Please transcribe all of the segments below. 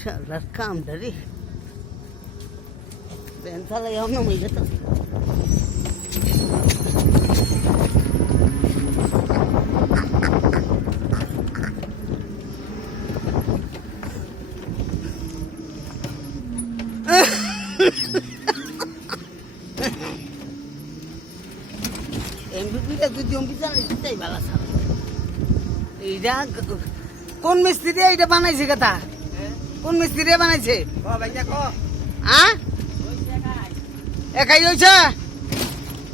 শালার কামটা রে প্যান চালাই হম না মই যেতাম এমবিপিটা যদি এমবি চালাই সেটাই ভালো সারা এইটা কোন মিস্ত্রি এইটা বানাইছে কথা কোন মিস্ত্রি বানাইছে হ্যাঁ একাই হয়েছে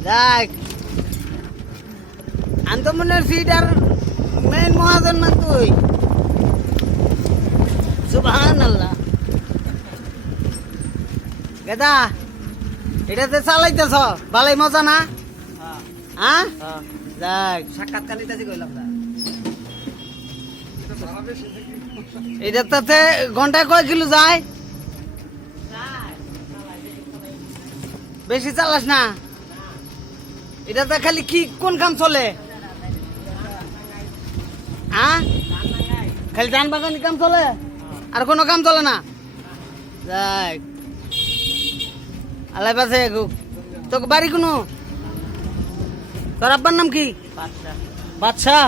দেখ আমি তো মনে হচ্ছি এটার মেন মহাজন না তুই সুবহানাল্লাহ গেদা এটাতে চালাইতেছ ভালোই মজা না হ্যাঁ দেখ সাক্ষাৎকার নিতে কইলাম না এটার তাতে ঘন্টায় কয় কিলো যায় বেশি চালাস না এটাতে খালি কি কোন কাম চলে হ্যাঁ খালি ধান বাগানি কাম চলে আর কোনো কাম চলে না দেখ আলাই পাশে তোকে বাড়ি কোনো তোর আব্বার নাম কি বাদশা